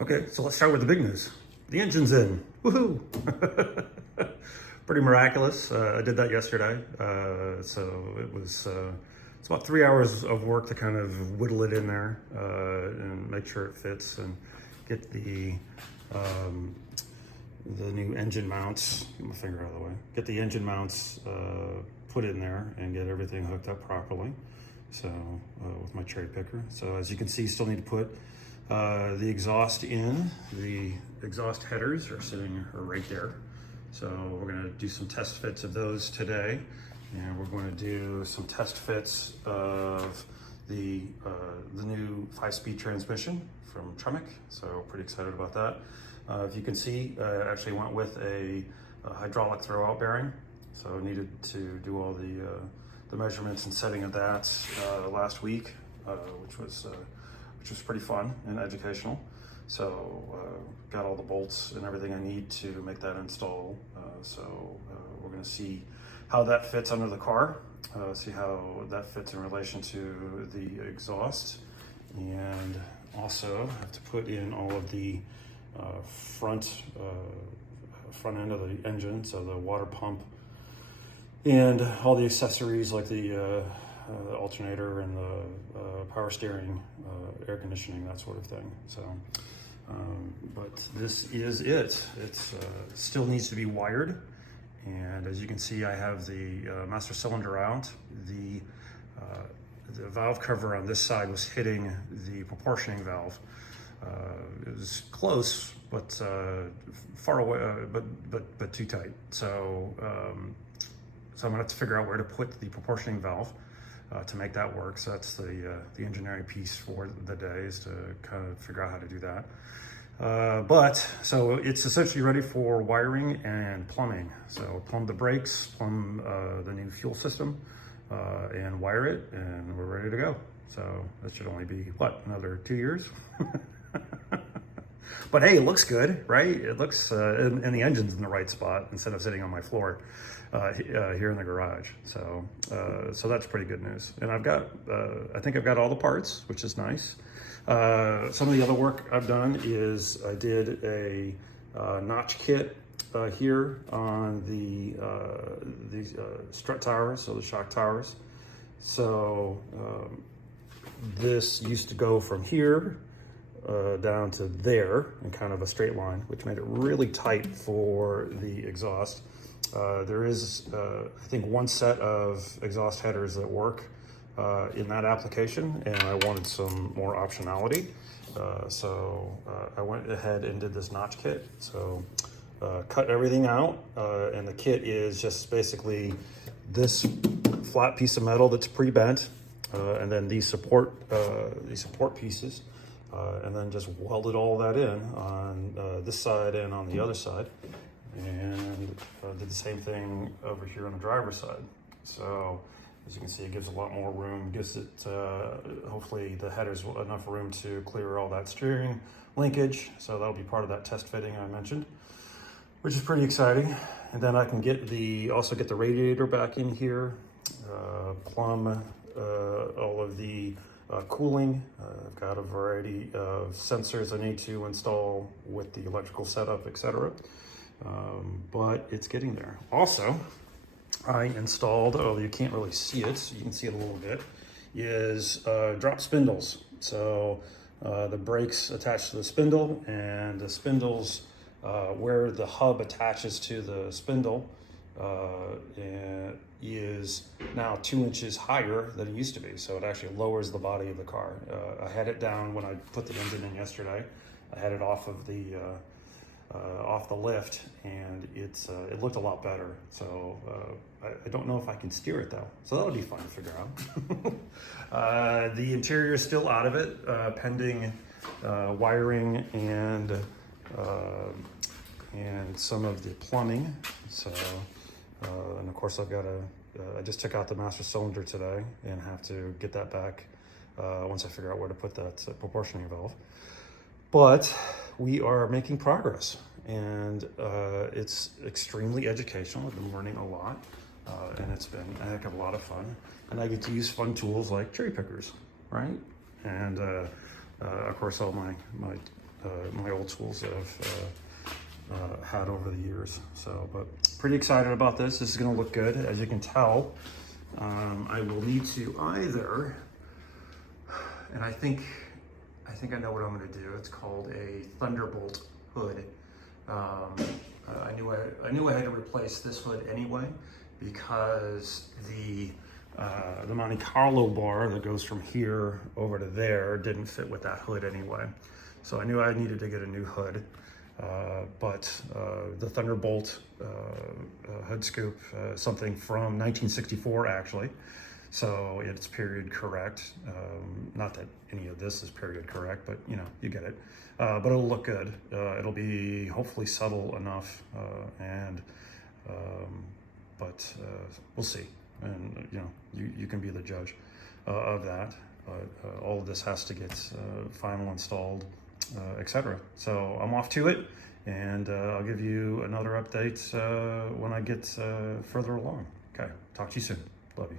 Okay, so let's start with the big news. The engine's in. Woohoo! Pretty miraculous. I did that yesterday. So it was it's about 3 hours of work to kind of whittle it in there and make sure it fits and get the new engine mounts. Get my finger out of the way. Get the engine mounts put in there and get everything hooked up properly. So with my cherry picker. So as you can see, still need to put the exhaust in. The exhaust headers are sitting right there. So we're going to do some test fits of those today, and we're going to do some test fits of the new 5-speed transmission from Tremec. So pretty excited about that. If you can see, I actually went with a hydraulic throwout bearing. So I needed to do all the measurements and setting of that last week, which was pretty fun and educational. So got all the bolts and everything I need to make that install. So we're going to see how that fits under the car, see how that fits in relation to the exhaust, and also have to put in all of the front end of the engine, so the water pump and all the accessories like the alternator and the power steering, air conditioning, that sort of thing. So, but this is it. It's still needs to be wired, and as you can see, I have the master cylinder out. The valve cover on this side was hitting the proportioning valve. It was close, but far away, but too tight. So, so I'm gonna have to figure out where to put the proportioning valve to make that work. So that's the engineering piece for the day, is to kind of figure out how to do that. But so it's essentially ready for wiring and plumbing. So plumb the brakes, plumb the new fuel system, and wire it, and we're ready to go. So that should only be, what, another 2 years? But hey, it looks good, right? It looks, and the engine's in the right spot instead of sitting on my floor here in the garage. So, so that's pretty good news. And I've got, I think I've got all the parts, which is nice. Some of the other work I've done is I did a notch kit here on the strut towers, so the shock towers. So this used to go from here down to there in kind of a straight line, which made it really tight for the exhaust. There is, I think, one set of exhaust headers that work in that application, and I wanted some more optionality. So I went ahead and did this notch kit. So cut everything out, and the kit is just basically this flat piece of metal that's pre-bent, and then these support pieces. And then just welded all that in on this side and on the other side, and did the same thing over here on the driver's side. So as you can see, it gives a lot more room, gives it hopefully the headers enough room to clear all that steering linkage. So that'll be part of that test fitting I mentioned, which is pretty exciting. And then I can also get the radiator back in here, plumb all of the cooling. I've got a variety of sensors I need to install with the electrical setup, etc. But it's getting there. Also, I installed, oh, you can't really see it, so you can see it a little bit, is drop spindles. So the brakes attach to the spindle, and the spindles where the hub attaches to the spindle is now 2 inches higher than it used to be. So it actually lowers the body of the car. I had it down when I put the engine in yesterday. I had it off of the lift, and it looked a lot better. So I don't know if I can steer it though. So that'll be fun to figure out. The interior is still out of it, pending wiring and some of the plumbing. So. And of course, I just took out the master cylinder today and have to get that back once I figure out where to put that proportioning valve. But we are making progress, and it's extremely educational. I've been learning a lot, and it's been a heck of a lot of fun. And I get to use fun tools like cherry pickers, right? And of course, all my my old tools that I've had over the years. So, but pretty excited about this. This is going to look good, as you can tell. I will need to either, and I think I know what I'm going to do. It's called a Thunderbolt hood. I knew I had to replace this hood anyway, because the Monte Carlo bar that goes from here over to there didn't fit with that hood anyway. So I knew I needed to get a new hood. But the Thunderbolt hood scoop, something from 1964 actually, so it's period correct. Not that any of this is period correct, but you know, you get it. But it'll look good. It'll be hopefully subtle enough, but we'll see. And you know, you can be the judge of that. But all of this has to get final installed, etc. So I'm off to it, and I'll give you another update when I get further along. Okay, talk to you soon. Love you.